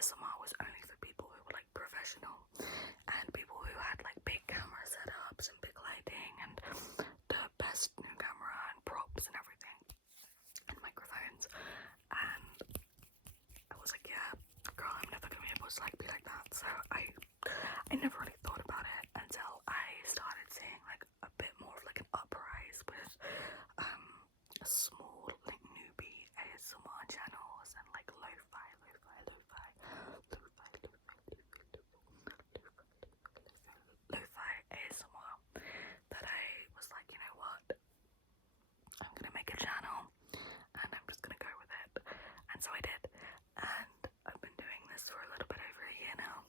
ASMR was only for people who were like professional and people who had like big camera setups and big lighting and the best new camera and props and everything and microphones. And I was like, yeah, girl, I'm never gonna be able to like be like that. So I never really thought about it until I started seeing like a bit more of like an uprise with small like newbie ASMR channels and like lo-fi ASMR that I was like, you know what, I'm gonna make a channel and I'm just gonna go with it. And so I did, and I've been doing this for a little bit over a year now.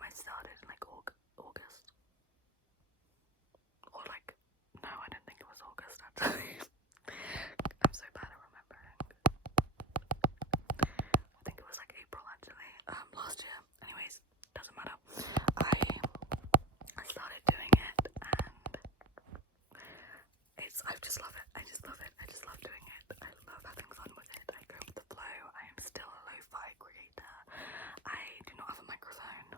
I started in like August, or like, no, I didn't think it was August actually. I'm so bad at remembering. I think it was like April actually, last year. Anyways, doesn't matter. I started doing it, and I just love it. I just love it. I just love doing it. I love having fun with it. I go with the flow. I am still a lo-fi creator. I do not have a microphone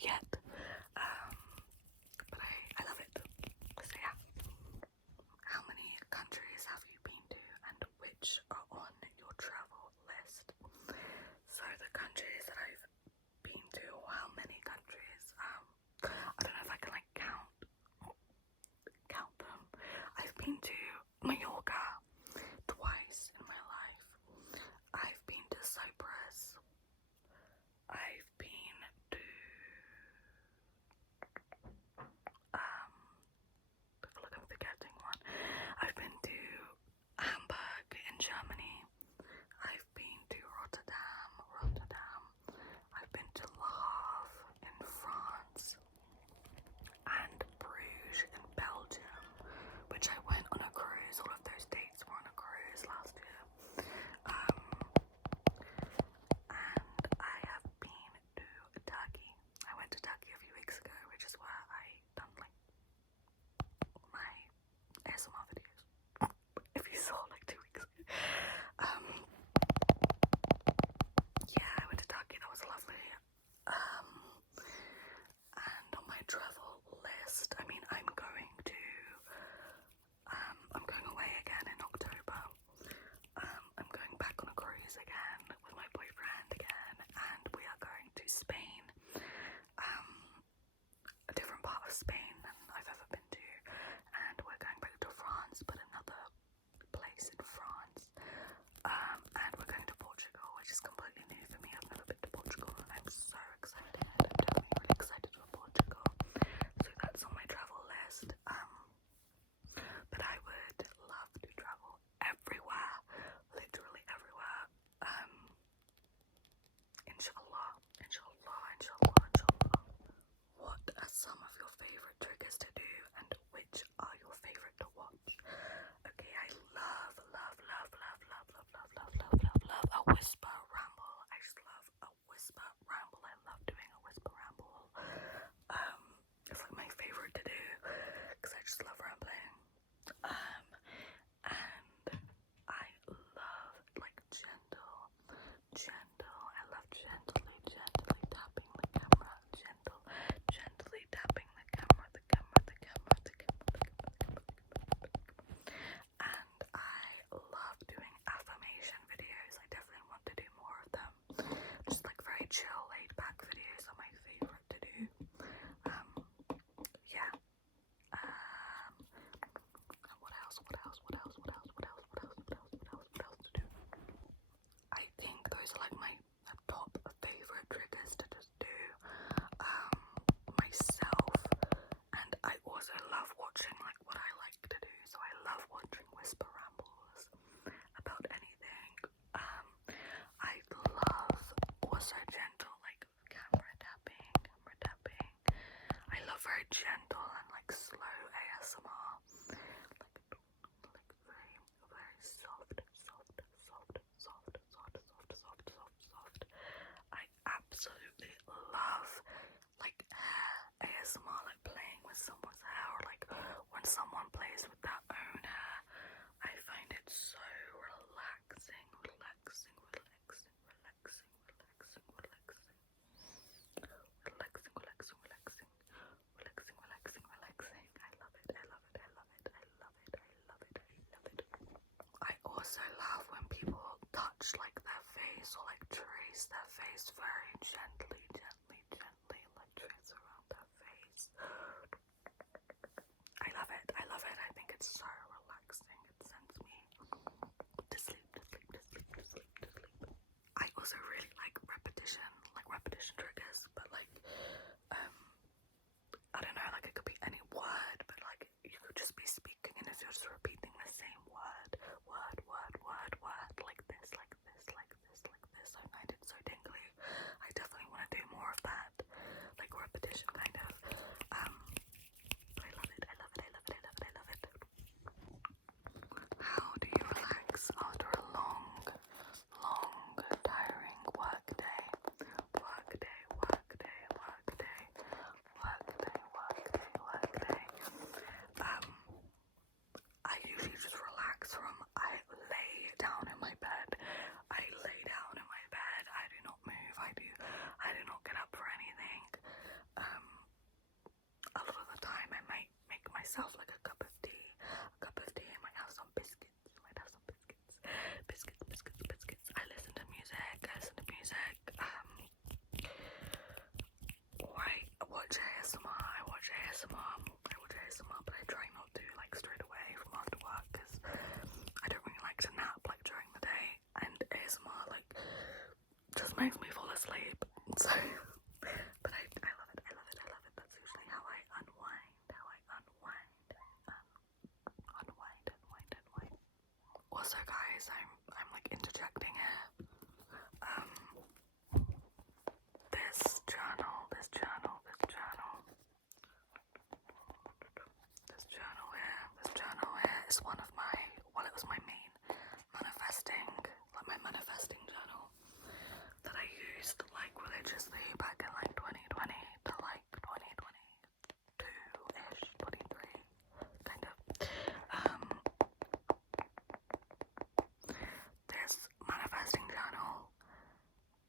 yet, but I love it. So yeah. How many countries have you been to, and which are on your travel list? So the countries that I've been to, or how many countries, I don't know if I can like count them. I've been to Mallorca twice in my life. I've been to Cyprus. I've been to I feel like I'm forgetting one. I've been to Hamburg in Germany. I've been to Rotterdam. I've been to Le Havre in France and Bruges in Belgium, which I went on a cruise. All of those dates were on a cruise last year. And I have been to Turkey. I went to Turkey a few weeks ago, which is where I done like my ASMR videos. If you saw like 2 weeks ago. Yeah, I went to Turkey. That was lovely. And on my travel list, I mean, I'm going away again in October. I'm going back on a cruise again with my boyfriend again, and we are going to Spain. A different part of Spain than I've ever been to, and we're going back to France, but another place in France. And we're going to Portugal, which is completely new for me. I've never been to Portugal, and I'm so excited. I'm definitely really excited for Portugal. So that's on my travel list. But I would love to travel everywhere, literally everywhere. Inshallah. What are some of your favorite triggers to do, and which are your favorite to watch? Okay, I love a whisper ramble. I just love a whisper ramble. I love doing a whisper ramble. It's like my favorite to do because I just love rambling. And I love like gentle. I love gently tapping the camera. Gently tapping the camera. And I love doing affirmation videos. I definitely want to do more of them. Just like very chill, laid back videos are my favorite to do. Yeah. What else to do? I think those are like my top favorite triggers to just do myself. And I also love watching like what I like to do. So I love watching whisper rambles about anything. I love also gentle like camera tapping. I love very gentle and like slow ASMR. Like very soft. I absolutely love like hair ASMR, like playing with someone's hair, or like when someone plays with their own hair. I find it so relaxing. also love when people touch like their face or like trace their face very gently, like trace around their face. I love it. I think it's so relaxing. It sends me to sleep. I also really like repetition triggers, but like I don't know, like it could be any word, but like you could just be speaking and if you're just repeating the same word, like this, I find it so tingly. I definitely want to do more of that, like repetition kind of. But I love it. How do you relax after a long, tiring work day? I usually just relax I lay down in my bed. I do not move. I do not get up for anything. A lot of the time I might make myself like a cup of tea. I might have some biscuits. I listen to music. Or I watch ASMR. But I try not to like straight away from after work because I don't really like to nap like during the day, and ASMR like just makes me fall asleep. So, but I love it. That's usually how I unwind. Also, guys, I'm like interjecting here. This journal here is one of my, well, it was my main manifesting journal that I used like religiously back in like 2020 to like 2022-ish, 23, kind of. This manifesting journal,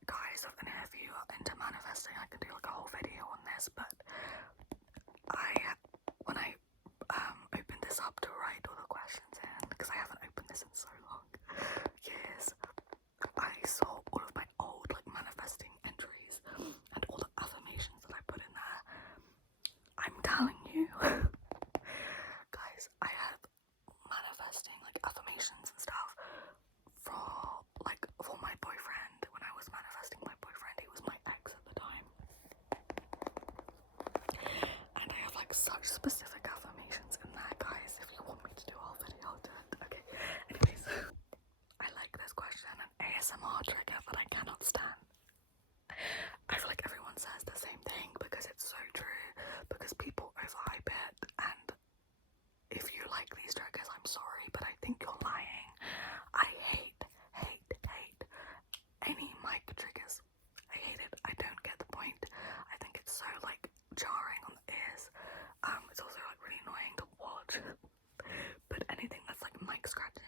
guys, if you are into manifesting, I can do like a whole video on this, but when I opened this up to write all the questions in, because I haven't opened this in so long, years, I saw all of my old like manifesting entries and all the affirmations that I put in there. I'm telling you, guys, I have manifesting like affirmations and stuff for my boyfriend. When I was manifesting my boyfriend, he was my ex at the time. And I have like such specific affirmations in there, guys. If you want me to do a whole video, I'll do it. Okay. Anyways, I like this question, an ASMR trigger that I cannot stand. I feel like everyone says the same thing because it's so true. Because people overhype it, and if you like these triggers, I'm sorry, but I think you're lying. I hate any mic triggers. I hate it. I don't get the point. I think it's so like jarring on the ears. It's also like really annoying to watch. But anything that's like mic scratching,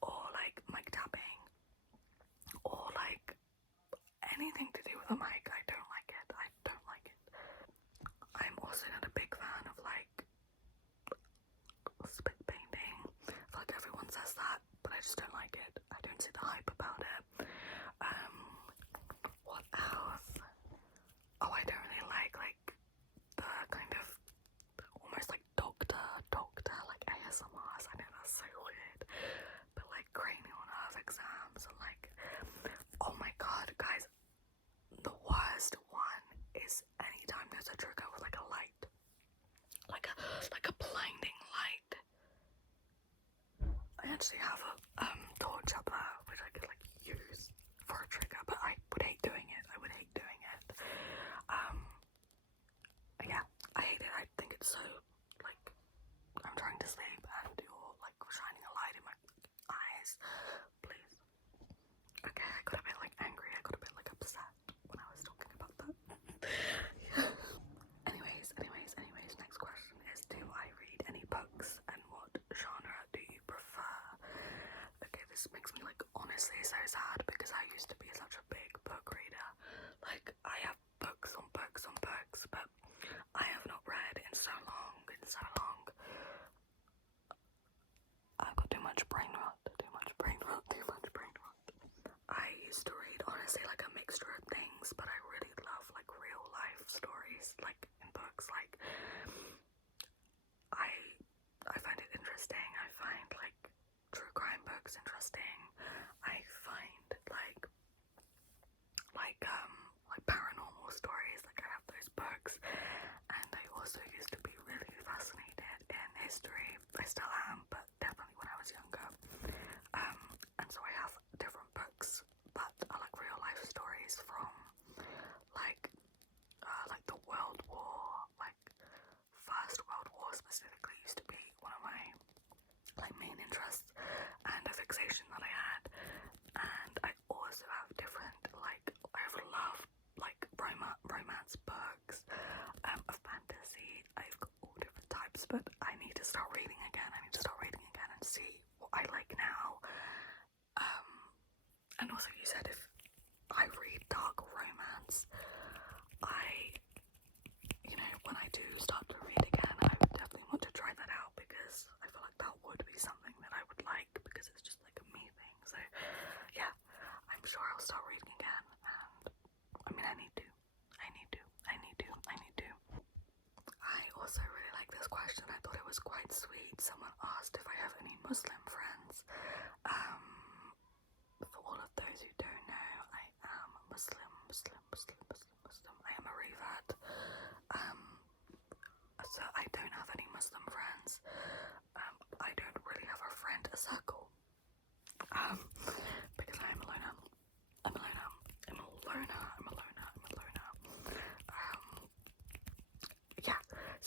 or like mic tapping, or like anything to do with a mic, I don't like it. I'm also not a big fan of like spit painting. I feel like everyone says that, but I just don't like it. I don't see the hype about it. What else? Oh, I don't really like the kind of almost like doctor like ASMRs. I know that's so weird, but like cranial nerve exams and like, oh my god, guys, the worst one is anytime there's a trigger with like a light, like a blinding light. I actually have a torch up there which I could like use for a trigger, but I would hate doing it. Yeah, I hate it. I think it's so like I'm trying to sleep and you're like shining a light in my eyes. Please. Okay, I got a bit like angry. I got a bit like upset when I was talking about that. Yeah. Anyways, next question is, do I read any books and what genre do you prefer?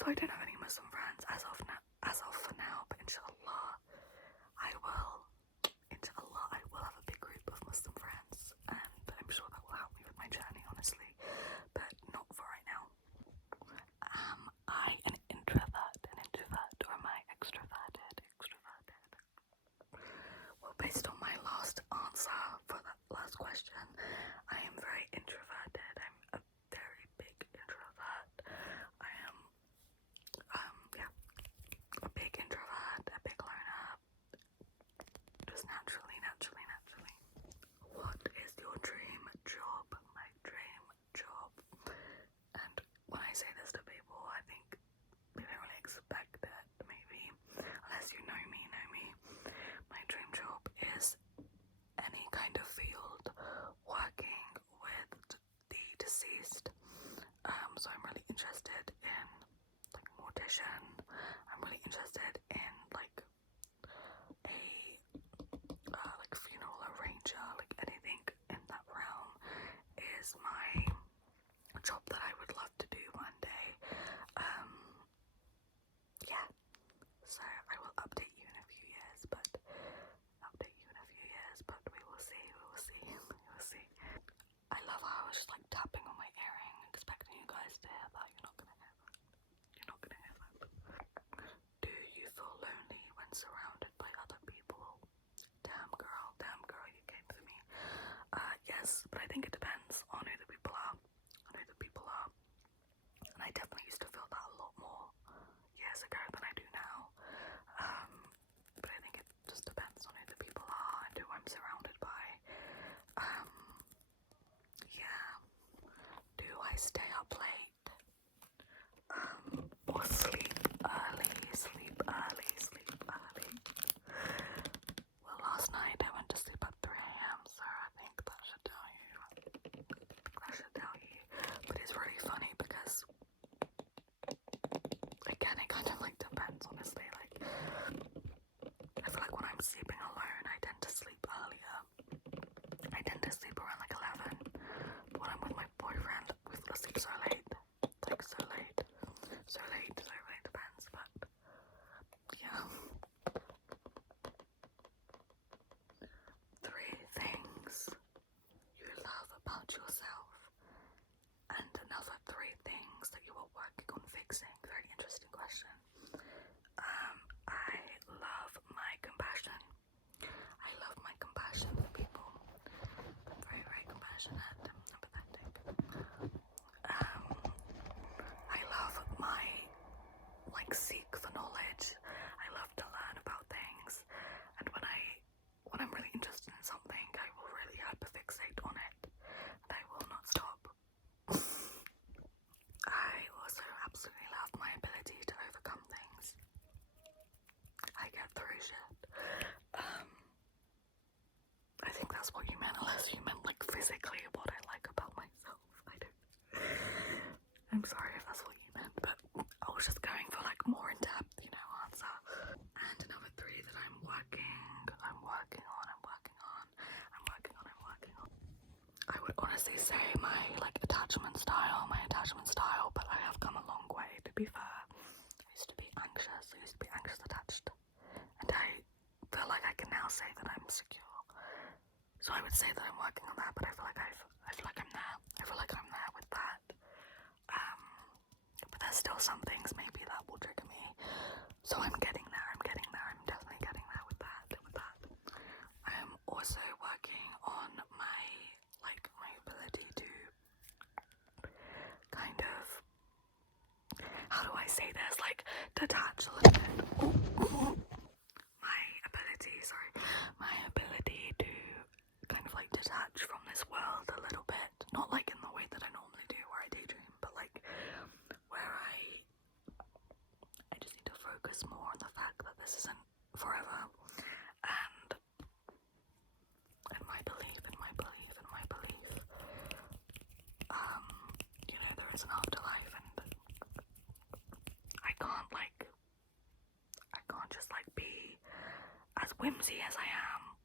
I don't have any Muslim friends as of for now, but inshallah I will have a big group of Muslim friends, and I'm sure that will help me with my journey, honestly, but not for right now. Am I an introvert, or am I extroverted? Well, based on my last answer for that last question, I am very introverted. I'm a very big introvert. I am, a big introvert, a big loner, just naturally. What is your dream job? My dream job. And when I say this to people, I think they don't really expect it, maybe, unless you know me. My dream job is any kind of field working with the deceased. So I'm really interested in like mortician. I'm really interested in like a like funeral arranger, like anything in that realm is my job that I would love to do one day. Yeah. So I will update you in a few years, but we will see. I love how I was just like tapping on my earring, expecting you guys to hear that. You're not gonna hear that. Do you feel lonely when surrounded by other people? Damn girl, you came for me. Yes, but I think it depends on who the people are. And I definitely used to feel that a lot more years ago than I do now. But I think it just depends on who the people are and who I'm surrounded by. Yeah. Do I stay up late? Or sleep early? Well, last night I went to sleep at 3 a.m, so I think that should tell you. But it's really funny because, again, it kind of like depends, honestly. Like, I feel like when I'm sleeping alone, I tend to sleep earlier. I tend to sleep around like 11. But when I'm with my boyfriend, we fall asleep so late. Like, so late. So it really depends, but yeah. 3 things you love about yourself, and another 3 things that you are working on fixing. Very interesting question. I love my compassion. For people. I'm very, very compassionate and empathetic. I love my seek for knowledge. I love to learn about things, and when I'm really interested in something, I will really hyperfixate on it, and I will not stop. I also absolutely love my ability to overcome things. I get through shit. I think that's what you meant, unless you meant like physically what I like about myself. I don't. I'm sorry if that's what you meant, but I was just going for like more in-depth, answer. And another 3 that I'm working on. I would honestly say my attachment style, but I have come a long way, to be fair. I used to be anxious attached, and I feel like I can now say that I'm secure. So I would say that I'm working on that, but I feel like I'm there. I feel like I'm there with that. But there's still some things maybe that will trigger me. So I'm getting there. I'm definitely getting there with that. I am also working on my ability to kind of, how do I say this? Detach a little bit. My ability to kind of detach from this world a little bit. Not in the way that I normally do, where I daydream, but where I just need to focus more on the fact that this isn't forever, and in my belief, there is an afterlife, and I can't just be as whimsy as I am,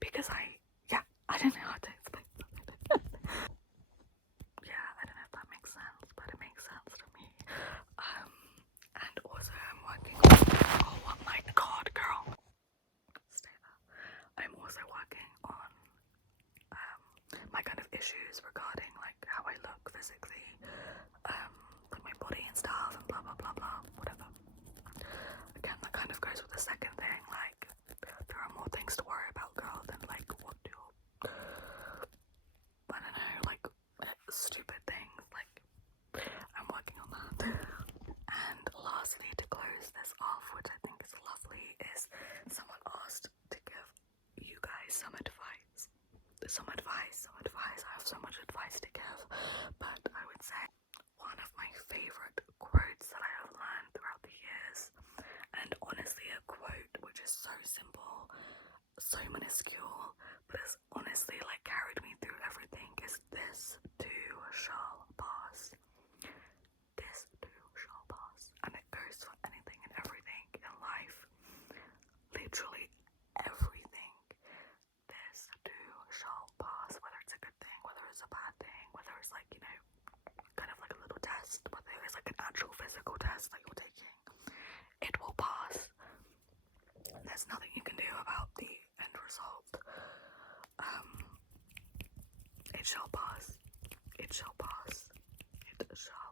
because I don't know how to explain that. Yeah, I don't know if that makes sense, but it makes sense to me. issues regarding like how I look physically, like my body and stuff, and blah blah blah blah, whatever. Again, that kind of goes with the second thing, like there are more things to worry about, girl, than like what your, I don't know, like stupid things. Like, I'm working on that. And lastly, to close this off, which I think is lovely, is someone asked to give you guys some advice. I have so much advice to give, but I would say one of my favorite quotes that I have learned throughout the years, and honestly a quote which is so simple, so minuscule, but has honestly like carried me through everything, is this too shall pass. This too shall pass. And it goes for anything and everything in life. Literally everything. This too shall pass. Whether it's a good thing, whether it's a bad thing, whether it's like, you know, kind of like a little test, whether it's like an actual physical test that you're taking, it will pass. There's nothing you can do about the end result. It shall pass. It shall pass. It shall